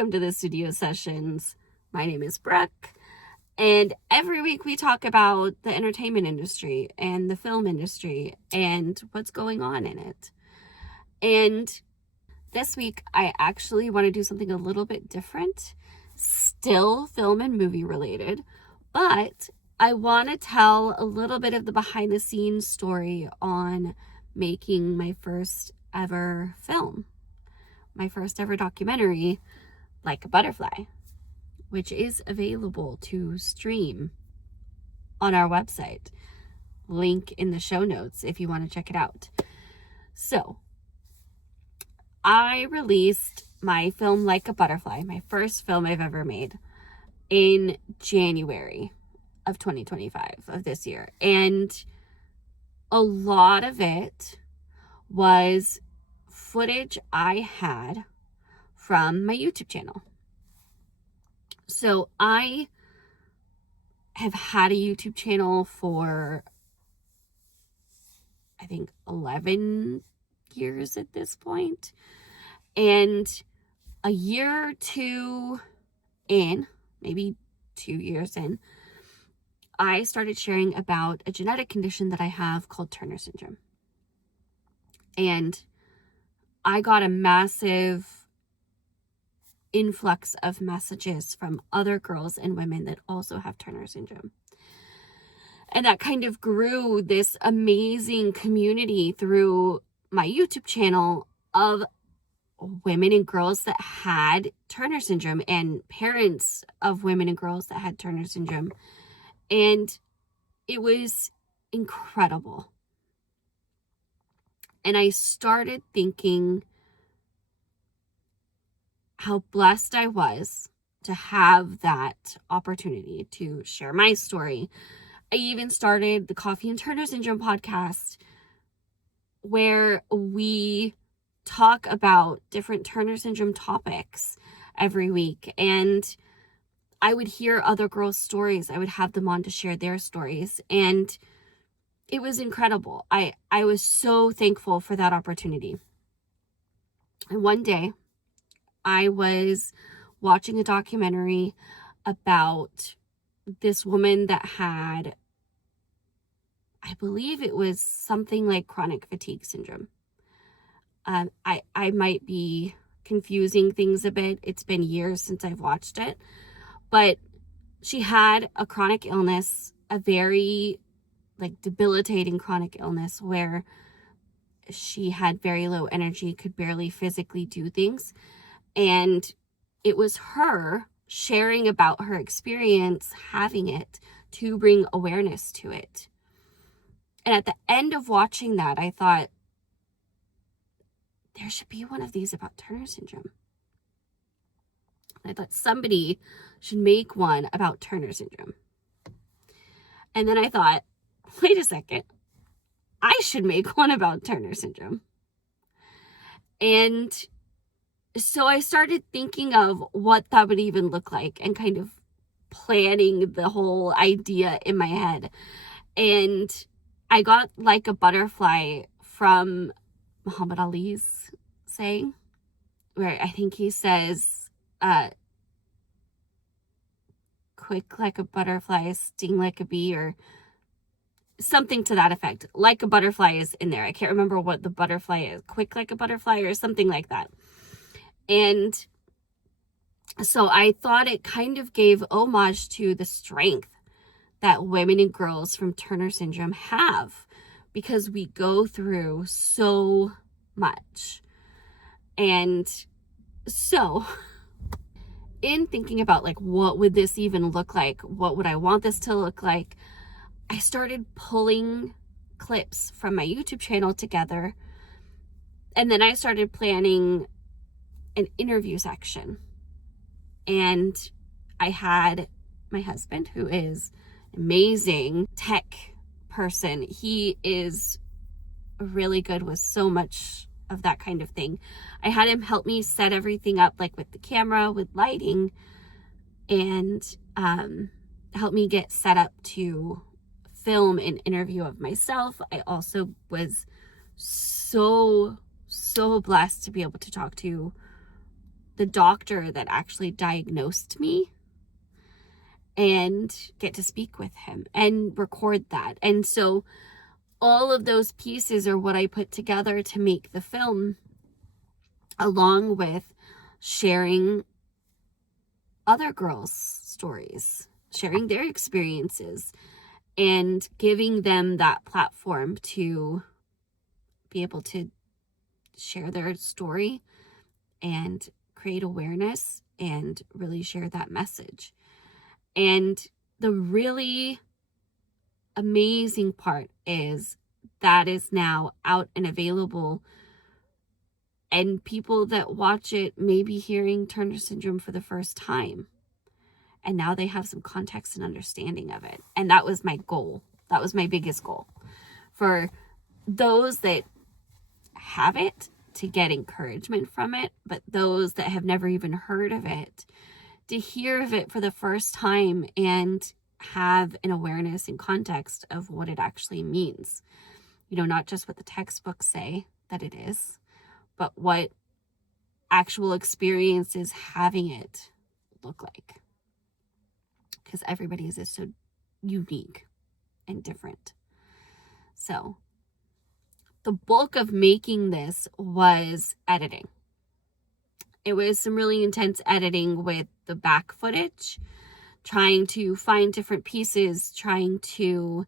welcome to the studio sessions. My name is Brooke, and every week we talk about the entertainment industry and the film industry and what's going on in it. And this week I actually want to do something a little bit different, still film and movie related, but I want to tell a little bit of the behind the scenes story on making my first ever film. My first ever documentary, Like a Butterfly, which is available to stream on our website. Link in the show notes if you want to check it out. So, I released my film Like a Butterfly, my first film I've ever made, in January of 2025 of this year. And a lot of it was footage I had from my YouTube channel. So I have had a YouTube channel for, I think, 11 years at this point. And a year or two in, maybe 2 years in, I started sharing about a genetic condition that I have called Turner syndrome. And I got a massive influx of messages from other girls and women that also have Turner syndrome. And that kind of grew this amazing community through my YouTube channel of women and girls that had Turner syndrome and parents of women and girls that had Turner syndrome. And it was incredible. And I started thinking how blessed I was to have that opportunity to share my story. I even started the Coffee and Turner Syndrome podcast, where we talk about different Turner Syndrome topics every week. And I would hear other girls' stories. I would have them on to share their stories. And it was incredible. I was so thankful for that opportunity. And one day, I was watching a documentary about this woman that had, I believe it was something like chronic fatigue syndrome. I might be confusing things a bit. It's been years since I've watched it. But she had a chronic illness, a very debilitating chronic illness where she had very low energy, could barely physically do things. And it was her sharing about her experience having it to bring awareness to it. And at the end of watching that, I thought, there should be one of these about Turner syndrome. I thought somebody should make one about Turner syndrome. And then I thought, wait a second, I should make one about Turner syndrome. And so I started thinking of what that would even look like and kind of planning the whole idea in my head. And I got Like a Butterfly from Muhammad Ali's saying, where I think he says, quick like a butterfly, sting like a bee, or something to that effect. Like a butterfly is in there. I can't remember what the butterfly is. Quick like a butterfly or something like that. And so I thought it kind of gave homage to the strength that women and girls from Turner syndrome have, because we go through so much. And so in thinking about what would this even look like? What would I want this to look like? I started pulling clips from my YouTube channel together. And then I started planning an interview section. And I had my husband, who is an amazing tech person. He is really good with so much of that kind of thing. I had him help me set everything up, with the camera, with lighting, and help me get set up to film an interview of myself. I also was so blessed to be able to talk to the doctor that actually diagnosed me and get to speak with him and record that. And so all of those pieces are what I put together to make the film, along with sharing other girls' stories, sharing their experiences, and giving them that platform to be able to share their story and create awareness and really share that message. And the really amazing part is that is now out and available, and people that watch it may be hearing Turner syndrome for the first time, and now they have some context and understanding of it. And that was my goal. That was my biggest goal, for those that have it to get encouragement from it, but those that have never even heard of it to hear of it for the first time and have an awareness and context of what it actually means. You know, not just what the textbooks say that it is, but what actual experiences having it look like. Because everybody's is so unique and different. So the bulk of making this was editing. It was some really intense editing with the back footage, trying to find different pieces, trying to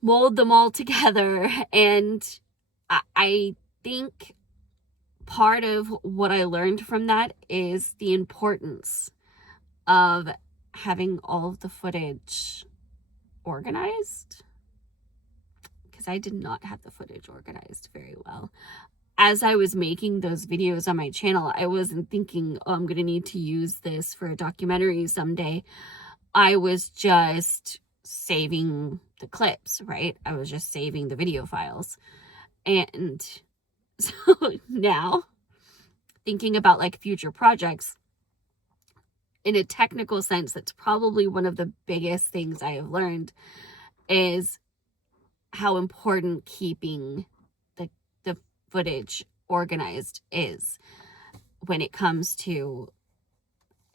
mold them all together. And I think part of what I learned from that is the importance of having all of the footage organized, because I did not have the footage organized very well. As I was making those videos on my channel, I wasn't thinking, oh, I'm going to need to use this for a documentary someday. I was just saving the clips, right? I was just saving the video files. And so now, thinking about like future projects, in a technical sense, that's probably one of the biggest things I have learned, is how important keeping the footage organized is when it comes to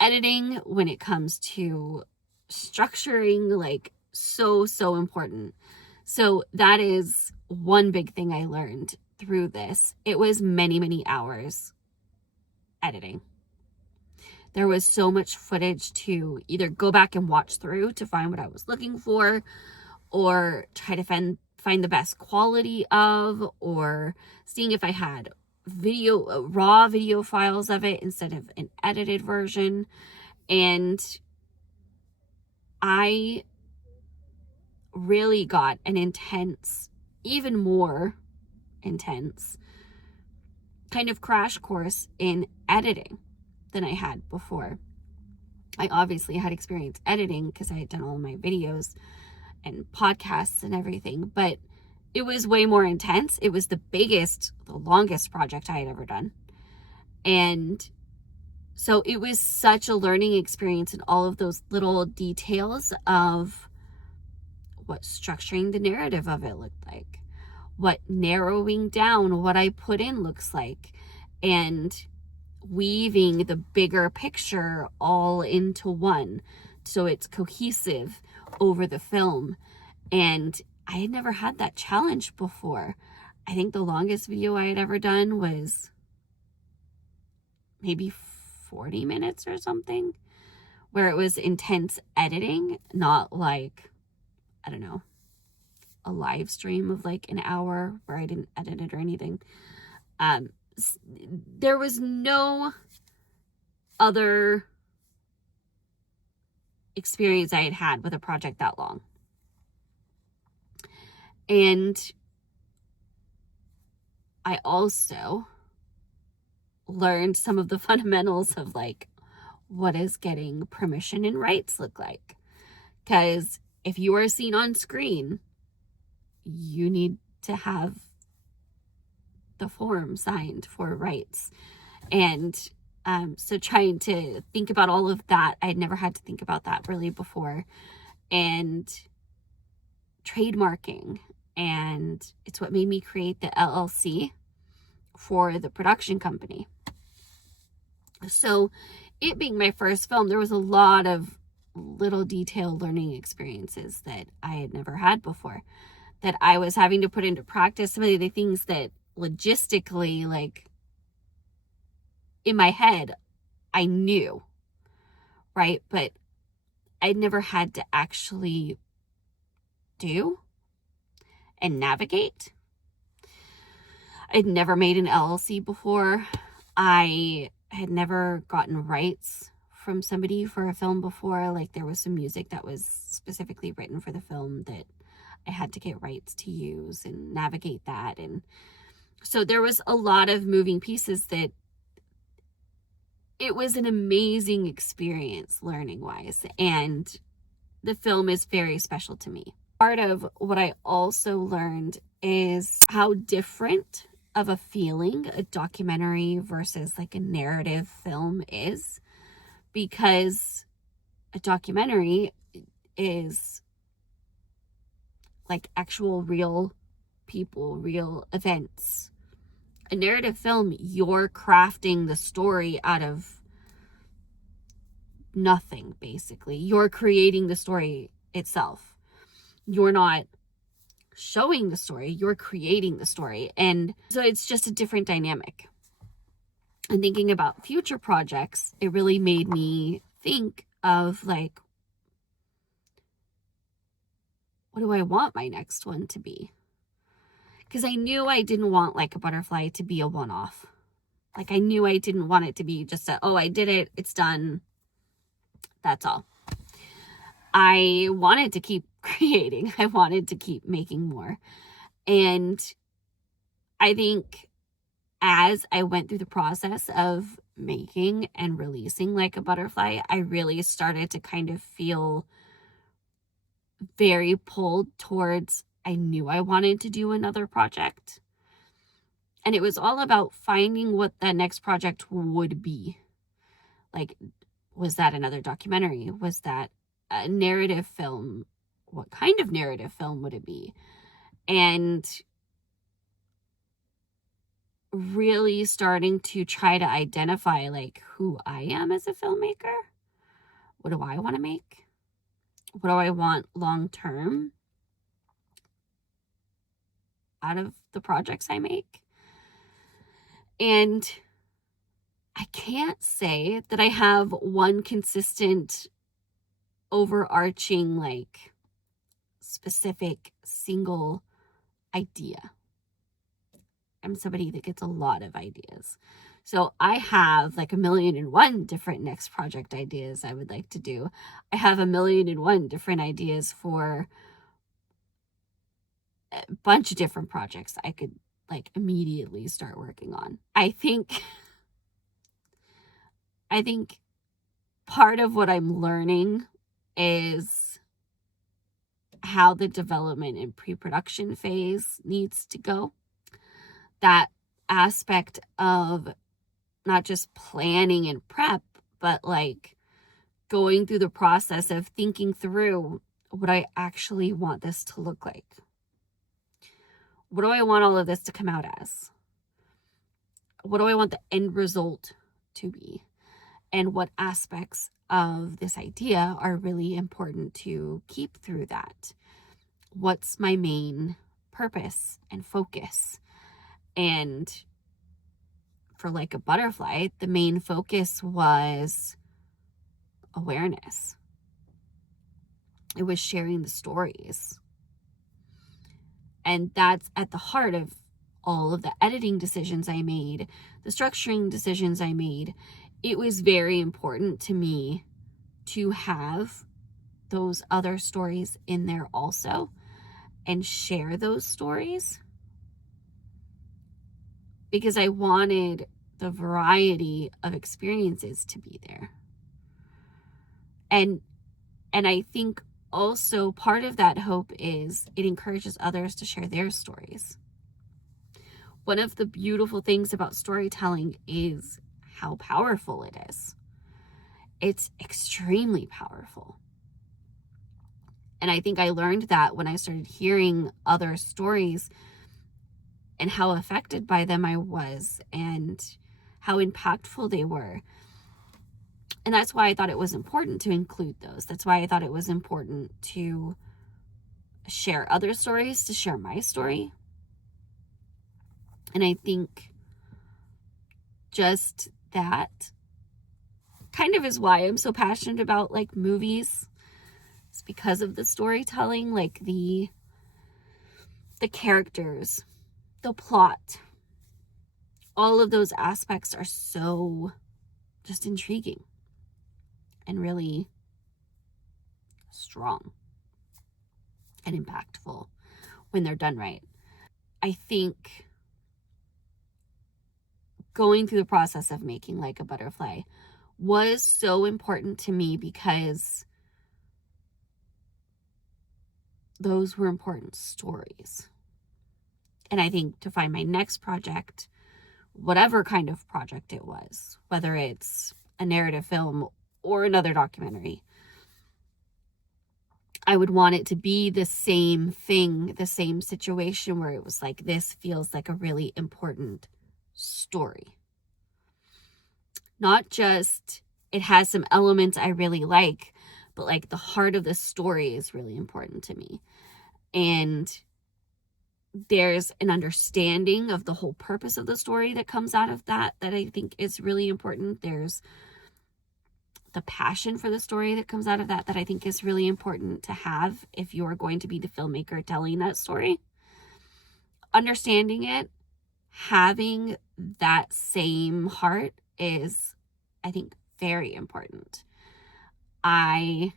editing, when it comes to structuring, like so important. So that is one big thing I learned through this. It was many hours editing. There was so much footage to either go back and watch through to find what I was looking for, or try to find the best quality of, or seeing if I had raw video files of it instead of an edited version. And I really got an intense, even more intense kind of crash course in editing than I had before. I obviously had experience editing because I had done all my videos and podcasts and everything, but it was way more intense. It was the longest project I had ever done. And so it was such a learning experience in all of those little details of what structuring the narrative of it looked like, what narrowing down what I put in looks like, and weaving the bigger picture all into one so it's cohesive over the film. And I had never had that challenge before. I think the longest video I had ever done was maybe 40 minutes or something, where it was intense editing, not like, I don't know, a live stream of like an hour where I didn't edit it or anything. There was no other experience I had had with a project that long. And I also learned some of the fundamentals of like, what does getting permission and rights look like? Because if you are seen on screen, you need to have the form signed for rights. And so trying to think about all of that, I'd never had to think about that really before. And trademarking, and it's what made me create the LLC for the production company. So it being my first film, there was a lot of little detail learning experiences that I had never had before, that I was having to put into practice. Some of the things that logistically, like in my head, I knew, right? But I'd never had to actually do and navigate. I'd never made an LLC before. I had never gotten rights from somebody for a film before. Like, there was some music that was specifically written for the film that I had to get rights to use and navigate that. And so there was a lot of moving pieces that it was an amazing experience learning wise. And the film is very special to me. Part of what I also learned is how different of a feeling a documentary versus like a narrative film is, because a documentary is like actual real people, real events. A narrative film, you're crafting the story out of nothing, basically. You're creating the story itself. You're not showing the story, you're creating the story. And so it's just a different dynamic. And thinking about future projects, it really made me think of like, what do I want my next one to be? Because I knew I didn't want like a butterfly to be a one-off. Like, I knew I didn't want it to be just a, oh, I did it, it's done, that's all. I wanted to keep creating. I wanted to keep making more. And I think as I went through the process of making and releasing Like a Butterfly, I really started to kind of feel very pulled towards, I knew I wanted to do another project. And it was all about finding what that next project would be. Like, was that another documentary? Was that a narrative film? What kind of narrative film would it be? And really starting to try to identify like who I am as a filmmaker. What do I want to make? What do I want long term out of the projects I make? And I can't say that I have one consistent overarching like specific single idea. I'm somebody that gets a lot of ideas. So I have like 1,000,001 different next project ideas I would like to do. I have 1,000,001 different ideas for a bunch of different projects I could like immediately start working on. I think part of what I'm learning is how the development and pre-production phase needs to go. That aspect of not just planning and prep, but like going through the process of thinking through what I actually want this to look like. What do I want all of this to come out as? What do I want the end result to be? And what aspects of this idea are really important to keep through that? What's my main purpose and focus? And for Like a Butterfly, the main focus was awareness. It was sharing the stories. And that's at the heart of all of the editing decisions I made, the structuring decisions I made. It was very important to me to have those other stories in there also and share those stories, because I wanted the variety of experiences to be there. And I think also part of that hope is it encourages others to share their stories. One of the beautiful things about storytelling is how powerful it is. It's extremely powerful. And I think I learned that when I started hearing other stories and how affected by them I was and how impactful they were. And that's why I thought it was important to include those. That's why I thought it was important to share other stories, to share my story. And I think just that kind of is why I'm so passionate about like movies. It's because of the storytelling, like the characters, the plot. All of those aspects are so just intriguing and really strong and impactful when they're done right. I think going through the process of making Like a Butterfly was so important to me because those were important stories. And I think to find my next project, whatever kind of project it was, whether it's a narrative film or another documentary, I would want it to be the same thing, the same situation where it was like, this feels like a really important story. Not just it has some elements I really like, but like the heart of the story is really important to me. And there's an understanding of the whole purpose of the story that comes out of that I think is really important. There's the passion for the story that comes out of that I think is really important to have if you're going to be the filmmaker telling that story. Understanding it, having that same heart is, I think, very important. I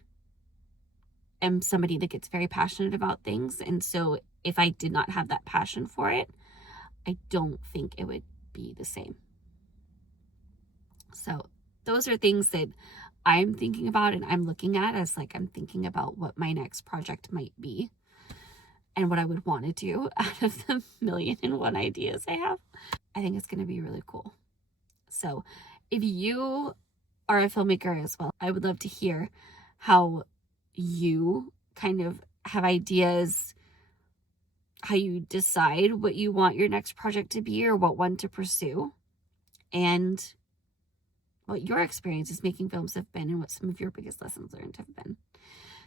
am somebody that gets very passionate about things, and so if I did not have that passion for it, I don't think it would be the same. So those are things that I'm thinking about and I'm looking at as like I'm thinking about what my next project might be and what I would want to do out of the 1,000,001 ideas I have. I think it's going to be really cool. So if you are a filmmaker as well, I would love to hear how you kind of have ideas, how you decide what you want your next project to be or what one to pursue, and what your experiences making films have been and what some of your biggest lessons learned have been.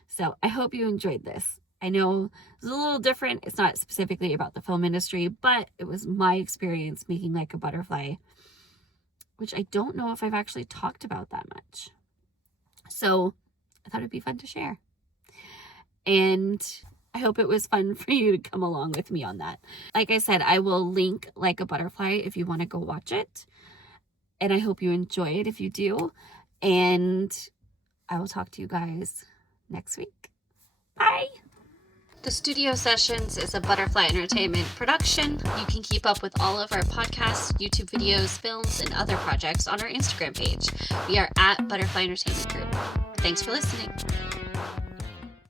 So I hope you enjoyed this. I know it's a little different. It's not specifically about the film industry, but it was my experience making Like a Butterfly, which I don't know if I've actually talked about that much. So I thought it'd be fun to share. And I hope it was fun for you to come along with me on that. Like I said, I will link Like a Butterfly if you want to go watch it. And I hope you enjoy it if you do. And I will talk to you guys next week. Bye! The Studio Sessions is a Butterfly Entertainment production. You can keep up with all of our podcasts, YouTube videos, films, and other projects on our Instagram page. We are at Butterfly Entertainment Group. Thanks for listening.